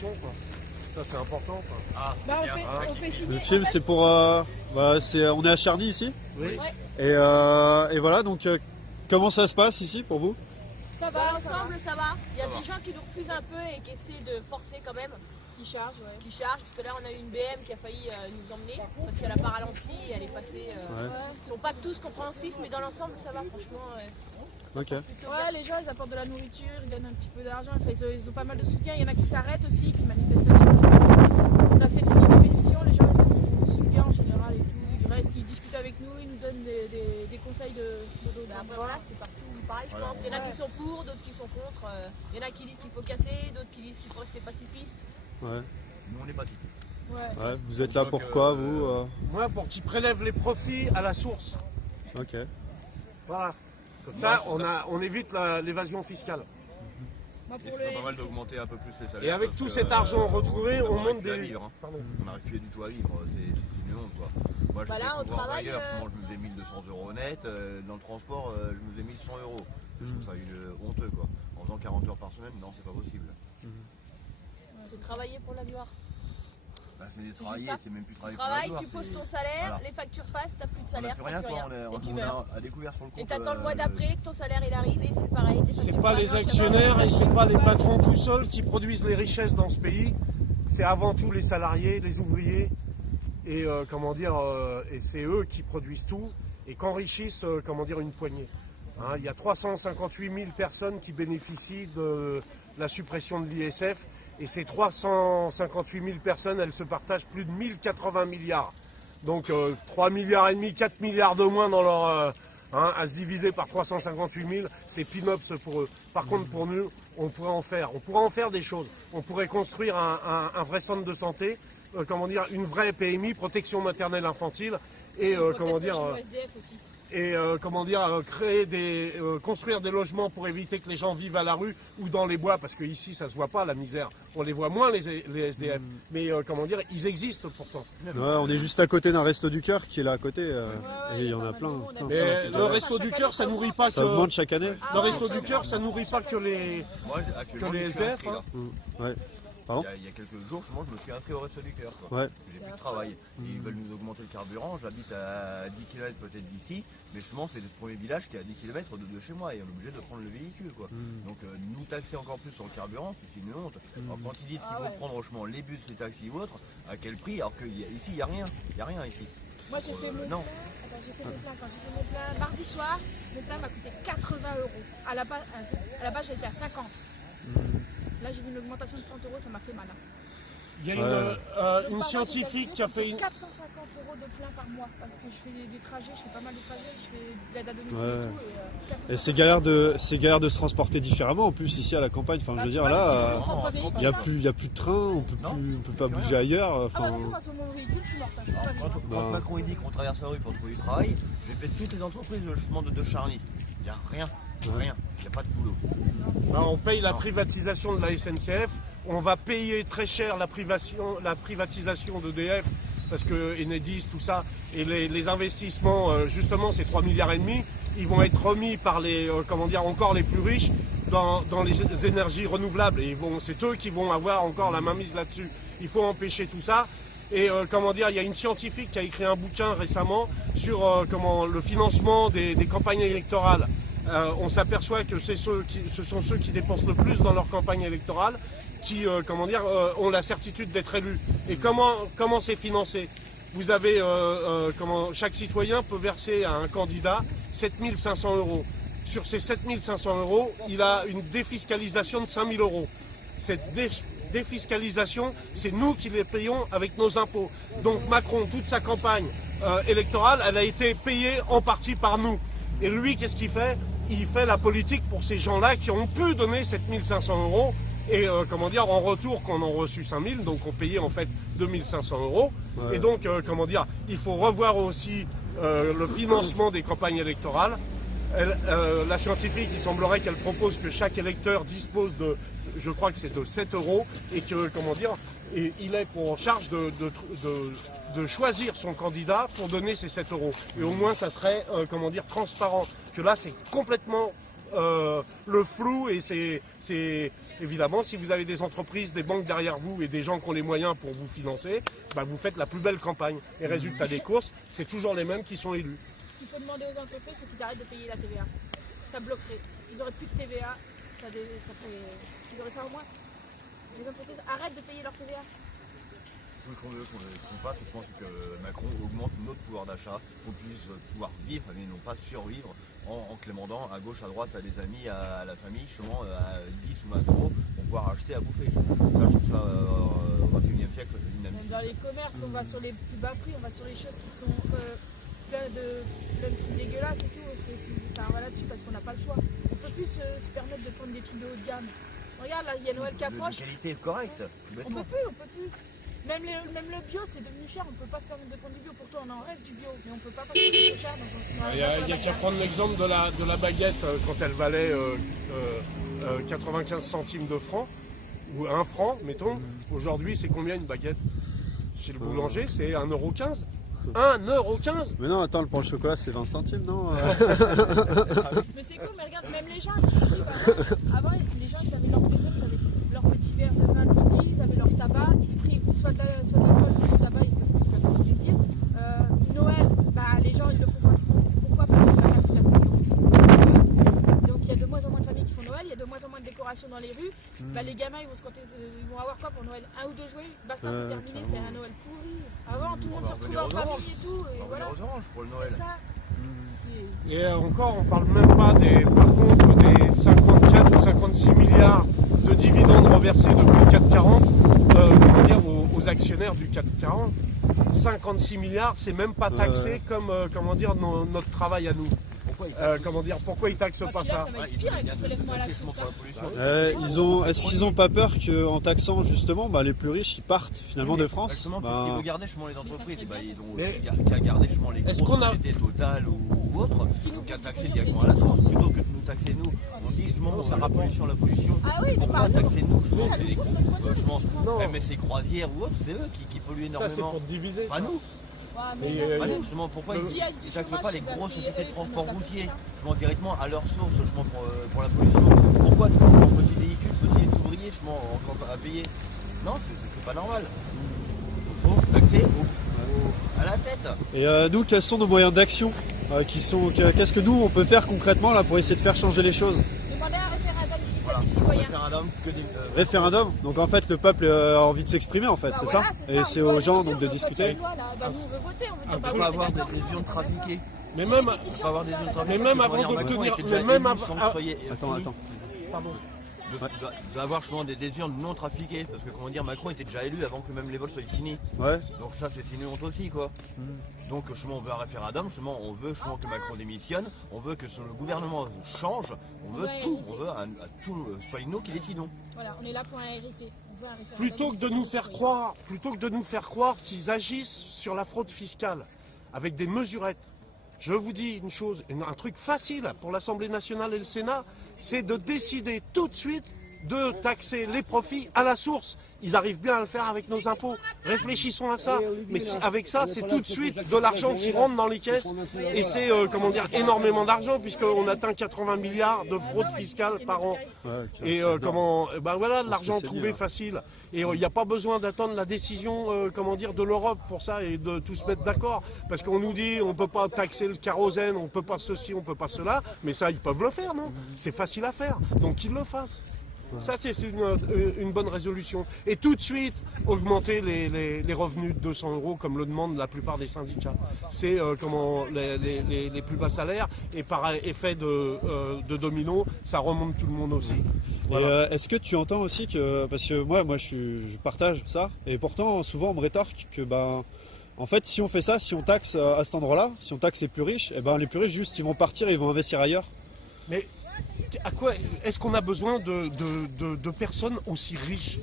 compétition, quoi. Ça, c'est important, quoi. Ah, On fait signer. Le film, c'est pour. On est à Charny ici. Oui. Et voilà, donc comment ça se passe ici pour vous? Ça Dans va, l'ensemble, ça va. Il y a des gens qui nous refusent un peu et qui essaient de forcer quand même. qui charge, ouais. Qui chargent. Tout à l'heure, on a eu une BM qui a failli nous emmener parce qu'elle a pas ralenti et elle est passée. Ils sont pas tous compréhensifs, mais dans l'ensemble, ça va, franchement. Ok. Ouais, les gens, ils apportent de la nourriture, ils donnent un petit peu d'argent. Enfin, ils ont pas mal de soutien. Il y en a qui s'arrêtent aussi, qui manifestent avec nous. On a fait signer des pétitions, les gens ils sont bien en général et tout. Ils restent, ils discutent avec nous, ils nous donnent des conseils de d'autres. Après, voilà, c'est partout pareil, je pense. Il y en a qui sont pour, d'autres qui sont contre. Il y en a qui disent qu'il faut casser, d'autres qui disent qu'il faut rester pacifiste. Ouais. Nous, on est pacifistes. Ouais. Vous êtes là Donc, pourquoi vous Moi, pour qu'ils prélèvent les profits à la source. Ok. Voilà. Comme ça, on évite l'évasion fiscale. Moi, Et pour c'est les... pas mal d'augmenter un peu plus les salaires. Et avec parce tout que, cet argent retrouvé, on monte n'arrive plus à des... vivre, hein. Pardon. On n'arrive plus du tout à vivre, c'est une honte, quoi. Moi, je Bah là, fais au pouvoir travail, ailleurs, je me faisais 1200 € net, dans le transport, je me faisais 1100 €. Je trouve ça honteux, quoi. En faisant 40 heures par semaine, non, c'est pas possible. C'est travailler pour la gloire. Bah, c'est juste travailler, ça. c'est même plus Tu travailler pour la travailles, gloire, tu poses c'est- ton salaire, Voilà. les factures passent, t'as plus de On n'a salaire, plus t'as rien, plus quoi. rien. On Et tu est meurs. à découvert sur le compte. Et t'attends le mois d'après que ton salaire il arrive et c'est pareil. tes C'est factures pas les passent, actionnaires et c'est pas les patrons tout seuls qui produisent les richesses dans ce pays. C'est avant tout les salariés, les ouvriers et et c'est eux qui produisent tout et qu'enrichissent une poignée. Hein, il y a 358 000 personnes qui bénéficient de la suppression de l'ISF et ces 358 000 personnes, elles se partagent plus de 1080 milliards. Donc 3 milliards et demi, 4 milliards de moins dans leur à se diviser par 358 000, c'est peanuts pour eux. Par contre, pour nous, on pourrait en faire des choses. On pourrait construire un vrai centre de santé, une vraie PMI, protection maternelle infantile, et SDF aussi. construire des logements pour éviter que les gens vivent à la rue ou dans les bois, parce qu'ici ça se voit pas la misère. On les voit moins les SDF, mais ils existent pourtant. Ouais, on est juste à côté d'un resto du cœur qui est là à côté. Et il y en a pas mal plein. de monde. plein, Mais plein. le resto du cœur, ça nourrit pas Ça augmente que chaque année. le resto du cœur, ça nourrit pas que les Moi, actuellement, que les je suis SDF, inscrit, là. Ouais. Pardon? Il y a quelques jours, je me suis inscrit au Resto du Cœur. Ouais. J'ai plus de travail. Ils veulent nous augmenter le carburant. J'habite à 10 km peut-être d'ici, mais justement, c'est le premier village qui est à 10 km de chez moi et on est obligé de prendre le véhicule, quoi. Donc, nous taxer encore plus sur le carburant, c'est une honte. Alors, quand ils disent qu'ils vont prendre franchement les bus, les taxis ou autres, à quel prix? Alors qu'ici, il n'y a rien. Il n'y a rien ici. Moi, j'ai fait mon non. plein. Attends, j'ai fait mon plein. Quand j'ai fait mon plein mardi soir, mon plein m'a coûté 80 €. À la base, j'étais à 50. Là, j'ai vu une augmentation de 30 €, ça m'a fait mal. Hein. Il y a Donc, une par scientifique contre, qui a fait une... 450 € de plein par mois parce que je fais des trajets, je fais pas mal de trajets, je fais de l'aide à domicile Ouais. et tout. Et, 450 Et c'est galère de se transporter différemment en plus ici à la campagne. Enfin, je veux dire là, il y a plus de train, on peut pas bouger ailleurs. Ah Enfin, bah non, c'est moi, sur mon véhicule, je suis morte. Hein, je peux pas vivre. Quand Macron il dit qu'on traverse la rue pour trouver du travail, j'ai fait toutes les entreprises justement de Charny. Il n'y a rien. Rien. Il n'y a pas de boulot. On paye la privatisation de la SNCF, on va payer très cher la privatisation d'EDF, parce que Enedis, tout ça, et les investissements, justement, ces 3 milliards et demi, ils vont être remis par encore les plus riches dans les énergies renouvelables. Et c'est eux qui vont avoir encore la mainmise là-dessus. Il faut empêcher tout ça. Et il y a une scientifique qui a écrit un bouquin récemment sur le financement des campagnes électorales. On s'aperçoit que ce sont ceux qui dépensent le plus dans leur campagne électorale qui ont la certitude d'être élus. Et comment c'est financé? Vous avez chaque citoyen peut verser à un candidat 7 500 €. Sur ces 7 500 €, il a une défiscalisation de 5 000 €. Cette défiscalisation, c'est nous qui les payons avec nos impôts. Donc Macron, toute sa campagne électorale, elle a été payée en partie par nous. Et lui, qu'est-ce qu'il fait? Il fait la politique pour ces gens-là qui ont pu donner 7 500 € et en retour qu'on en reçu 5 000, donc on payait en fait 2 500 €. Ouais. Et donc il faut revoir aussi le financement des campagnes électorales. La scientifique, il semblerait qu'elle propose que chaque électeur dispose de, je crois que c'est de 7 € et que et il est en charge de choisir son candidat pour donner ces 7 €. Et au moins ça serait transparent. Que là c'est complètement le flou et c'est évidemment si vous avez des entreprises, des banques derrière vous et des gens qui ont les moyens pour vous financer, bah, vous faites la plus belle campagne. Et résultat des courses, c'est toujours les mêmes qui sont élus. Ce qu'il faut demander aux entreprises, c'est qu'ils arrêtent de payer la TVA. Ça bloquerait. Ils n'auraient plus de TVA, ils auraient ça au moins. Les entreprises arrêtent de payer leur TVA. Tout ce qu'on veut qu'on fasse, je pense que Macron augmente notre pouvoir d'achat, qu'on puisse pouvoir vivre, mais non pas survivre en clémendant à gauche, à droite, à des amis, à la famille, justement à 10 ou 20 euros pour pouvoir acheter à bouffer. Ça, je trouve ça au XXIe siècle Même dans les commerces, on va sur les plus bas prix, on va sur les choses qui sont plein de trucs dégueulasses et tout. Enfin, on va là-dessus parce qu'on n'a pas le choix. On peut plus se permettre de prendre des trucs de haut de gamme. Regarde, là, il y a Noël qui approche. De qualité correcte. On peut plus. Même le bio, c'est devenu cher, on ne peut pas se permettre de prendre du bio. Pourtant, on en rêve du bio, mais on ne peut pas parce que c'est trop cher. Donc Il y a qu'à prendre l'exemple de la baguette quand elle valait 95 centimes de francs, ou 1 franc, mettons. Aujourd'hui, c'est combien une baguette? Chez le boulanger, c'est 1,15 €. 1,15 €. Mais non, attends, le pain au chocolat, c'est 20 centimes, non? Mais c'est cool, mais regarde, même les gens, ils se privent. Avant, les gens, ils avaient leur plaisir, ils avaient leur petit verre de vin le midi, ils avaient leur tabac, ils se privent. Soit de l'alcool, soit du tabac, ils peuvent se faire plaisir. Noël, bah, les gens, ils le font pratiquement. Pourquoi? Parce que ça coûte la million. Donc il y a de moins en moins de familles qui font Noël, il y a de moins en moins de décorations dans les rues. Bah, les gamins, ils vont avoir quoi pour Noël? 1 ou 2 jouets? Basta, c'est terminé, c'est un Noël pourri. Avant, tout le monde se retrouvait en famille et tout. Et voilà. Aux oranges pour le Noël. C'est ça. Et encore, on parle même pas par contre des 54 ou 56 milliards de dividendes reversés depuis le CAC 40 aux actionnaires du CAC 40. 56 milliards, c'est même pas taxé comme notre travail à nous. Pourquoi ils taxent pas ça? Ça va être pire avec le prélèvement à la source. Hein. Est-ce qu'ils n'ont pas peur qu'en taxant justement les plus riches ils partent finalement de France? Exactement, parce qu'ils veulent garder justement les entreprises. Ils ont Mais- qu'à garder justement les Est-ce grosses qu'on a- sociétés Total ou autres, donc à taxer directement à la source, plutôt que de nous taxer nous. On dit justement la pollution. Ah oui, mais Pourquoi pardon. taxer nous justement Ça c'est nous les coûte groupes, notre produit. justement, Non. MSC Croisière ou autres, c'est eux qui polluent Ça, c'est énormément. pour diviser. Pas ça. nous. Ouais, mais Et, non. Pas nous, justement, pourquoi le- ils S'il y a du ne taxent chômage, pas les c'est grosses parce que sociétés de eux, transport ils vont routier, taxer, justement directement à leur source, justement pour la pollution? Pourquoi toujours en petits véhicules, petits ouvriers, justement, encore à payer? Non, c'est pas normal. Il faut taxer à la tête. Et nous, quels sont nos moyens d'action qu'est-ce que nous on peut faire concrètement là pour essayer de faire changer les choses? Demandez un référendum Voilà, d'initiative citoyenne. référendum que des. Référendum. Donc en fait le peuple a envie de s'exprimer en fait, Bah c'est voilà, ça? Et c'est aux gens donc de discuter. Nous, on veut voter, on veut On dire, peut bah, pas oui, avoir d'accord, des non, urnes on est d'accord. trafiquées. Mais C'est même, des pétitions On peut avoir pour des ça, urnes là-bas. trafiquées. Mais même parce que avant Macron d'obtenir- était mais déjà même élu avant- sans que soyez Attends, fini. attends. pardon. D'avoir justement des urnes non trafiquées, parce que comment dire, Macron était déjà élu avant que même les vols soient finis. Ouais. Donc ça c'est une honte aussi quoi. Donc justement on veut un référendum, justement on veut justement que Macron démissionne, on veut que le gouvernement change, on veut Ouais, tout, RIC. on veut tout, soit nous qui décidons. Voilà, on est là pour un RIC. On veut un référendum Plutôt que de nous faire croire qu'ils agissent sur la fraude fiscale avec des mesurettes. Je vous dis une chose, un truc facile pour l'Assemblée nationale et le Sénat, c'est de décider tout de suite de taxer les profits à la source. Ils arrivent bien à le faire avec nos impôts. Réfléchissons à ça. Mais avec ça, c'est tout de suite de l'argent qui rentre dans les caisses. Et c'est, énormément d'argent, puisqu'on atteint 80 milliards de fraude fiscale par an. Et de l'argent c'est trouvé bien. facile. Et il n'y a pas besoin d'attendre la décision de l'Europe pour ça et de tous se mettre d'accord. Parce qu'on nous dit on ne peut pas taxer le kérosène, on ne peut pas ceci, on ne peut pas cela. Mais ça, ils peuvent le faire, non? C'est facile à faire. Donc qu'ils le fassent. Ça, c'est une bonne résolution. Et tout de suite, augmenter les revenus de 200 € comme le demandent la plupart des syndicats. C'est les plus bas salaires. Et par effet de domino, ça remonte tout le monde aussi. Voilà. Et est-ce que tu entends aussi que, parce que moi je partage ça, et pourtant souvent on me rétorque que en fait si on fait ça, si on taxe à cet endroit-là, si on taxe les plus riches, les plus riches juste ils vont partir et ils vont investir ailleurs. Mais à quoi est-ce qu'on a besoin de personnes aussi riches?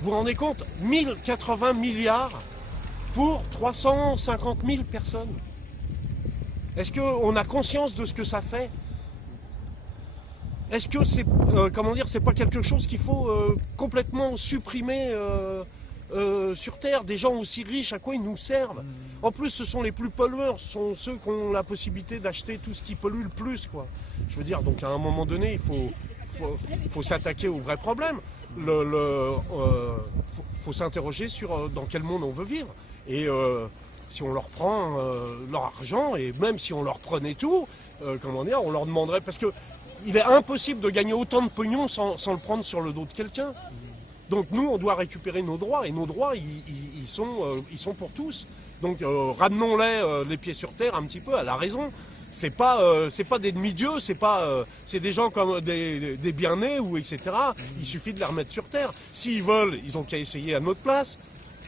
Vous vous rendez compte? 1080 milliards pour 350 000 personnes. Est-ce qu'on a conscience de ce que ça fait? Est-ce que c'est c'est pas quelque chose qu'il faut complètement supprimer sur Terre. Des gens aussi riches, à quoi ils nous servent? En plus, ce sont les plus pollueurs, ce sont ceux qui ont la possibilité d'acheter tout ce qui pollue le plus, quoi. Je veux dire, donc à un moment donné, il faut s'attaquer au vrai problème. Faut s'interroger sur dans quel monde on veut vivre. Et si on leur prend leur argent, et même si on leur prenait tout, comment dire, on leur demanderait... Parce que il est impossible de gagner autant de pognon sans le prendre sur le dos de quelqu'un. Donc nous, on doit récupérer nos droits, et nos droits, ils sont pour tous. Donc ramenons-les les pieds sur terre un petit peu, à la raison. C'est pas des demi-dieux, c'est des gens comme des bien-nés ou etc. Il suffit de les remettre sur terre. S'ils veulent, ils ont qu'à essayer à notre place.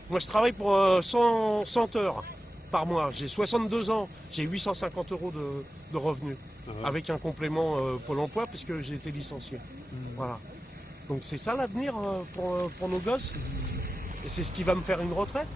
Moi, je travaille pour 100 heures par mois. J'ai 62 ans, j'ai 850 € de revenus, avec un complément Pôle emploi puisque j'ai été licencié. Voilà. Donc c'est ça l'avenir pour nos gosses. Et c'est ce qui va me faire une retraite.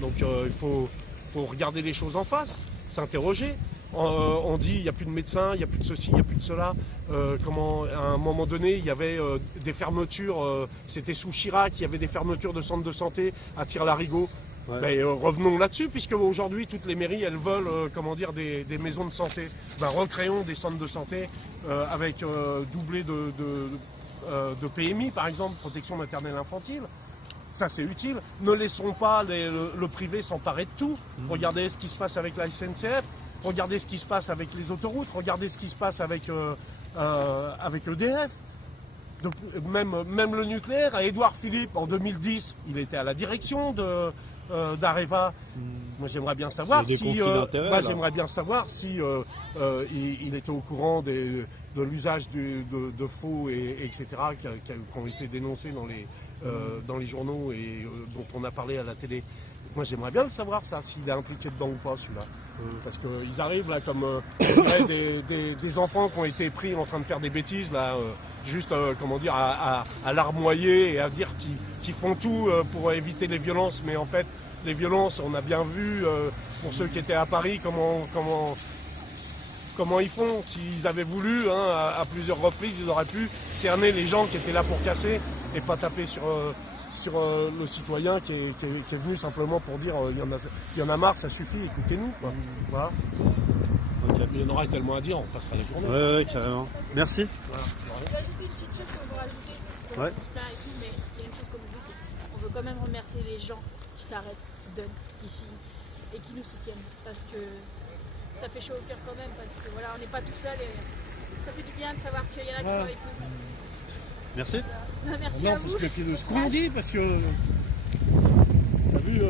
Donc il faut regarder les choses en face, s'interroger. On dit il n'y a plus de médecins, il n'y a plus de ceci, il n'y a plus de cela. À un moment donné, il y avait des fermetures, c'était sous Chirac, il y avait des fermetures de centres de santé à Tire-Larigot. Ouais. Ben, revenons là-dessus, puisque aujourd'hui toutes les mairies elles veulent des maisons de santé. Ben, recréons des centres de santé avec doublé de PMI par exemple, protection maternelle infantile. Ça c'est utile. Ne laissons pas le privé s'emparer de tout. Regardez ce qui se passe avec la SNCF, regardez ce qui se passe avec les autoroutes, regardez ce qui se passe avec EDF. Même le nucléaire, Édouard Philippe en 2010, il était à la direction d'Areva. Moi j'aimerais bien savoir si il était au courant de l'usage de faux etc. qui ont été dénoncés dans les journaux et dont on a parlé à la télé. Moi j'aimerais bien le savoir ça, s'il est impliqué dedans ou pas celui-là. Parce qu'ils arrivent là comme des enfants qui ont été pris en train de faire des bêtises là, juste à larmoyer et à dire qu'ils font tout pour éviter les violences. Mais en fait les violences, on a bien vu pour ceux qui étaient à Paris comment ils font. S'ils avaient voulu, à plusieurs reprises, ils auraient pu cerner les gens qui étaient là pour casser et pas taper sur le citoyen qui est venu simplement pour dire il y en a marre, ça suffit, écoutez-nous. Voilà. Okay. Il y en aura tellement à dire, on passera la journée. Ouais, carrément. Merci. Voilà. Il y a juste une petite chose qu'on veut rajouter, parce qu'on se plaint et tout, mais il y a une chose qu'on oublie, c'est qu'on veut quand même remercier les gens qui s'arrêtent, donnent ici et qui nous soutiennent, parce que ça fait chaud au cœur quand même, parce que voilà, on n'est pas tout seul et ça fait du bien de savoir qu'il y en a qui sont avec nous. Merci. Merci à vous. Il faut se méfier de ce qu'on dit parce que t'as vu